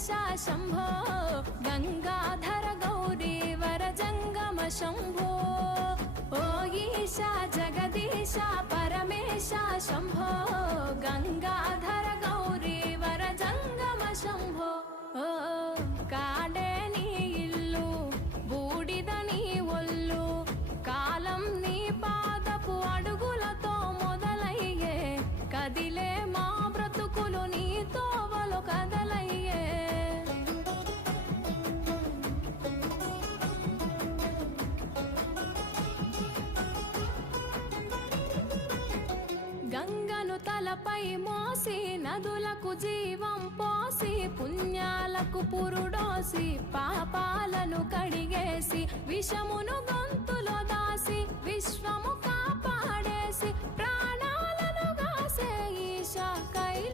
शम्भो गंगाधर गौरी वर जंगम शम्भो ओ ईशा जगदीशा परमेशा शम्भो गंगाधर गौरी वर जंगम शम्भो ओ काडे नी इल्लु बूडिद नी ఒళ్ళు కాలం నీ పాదపు అడుగులతో మొదలయ్యే కదిలే మా బ్రతుకులు నీ తోవలో కదలయ్యే గంగను తలపై మోసి నదులకు జీవం పోసి పుణ్యాలకు పురుడోసి పాపాలను కడిగేసి విషమును గొంతులో దాసి విశ్వము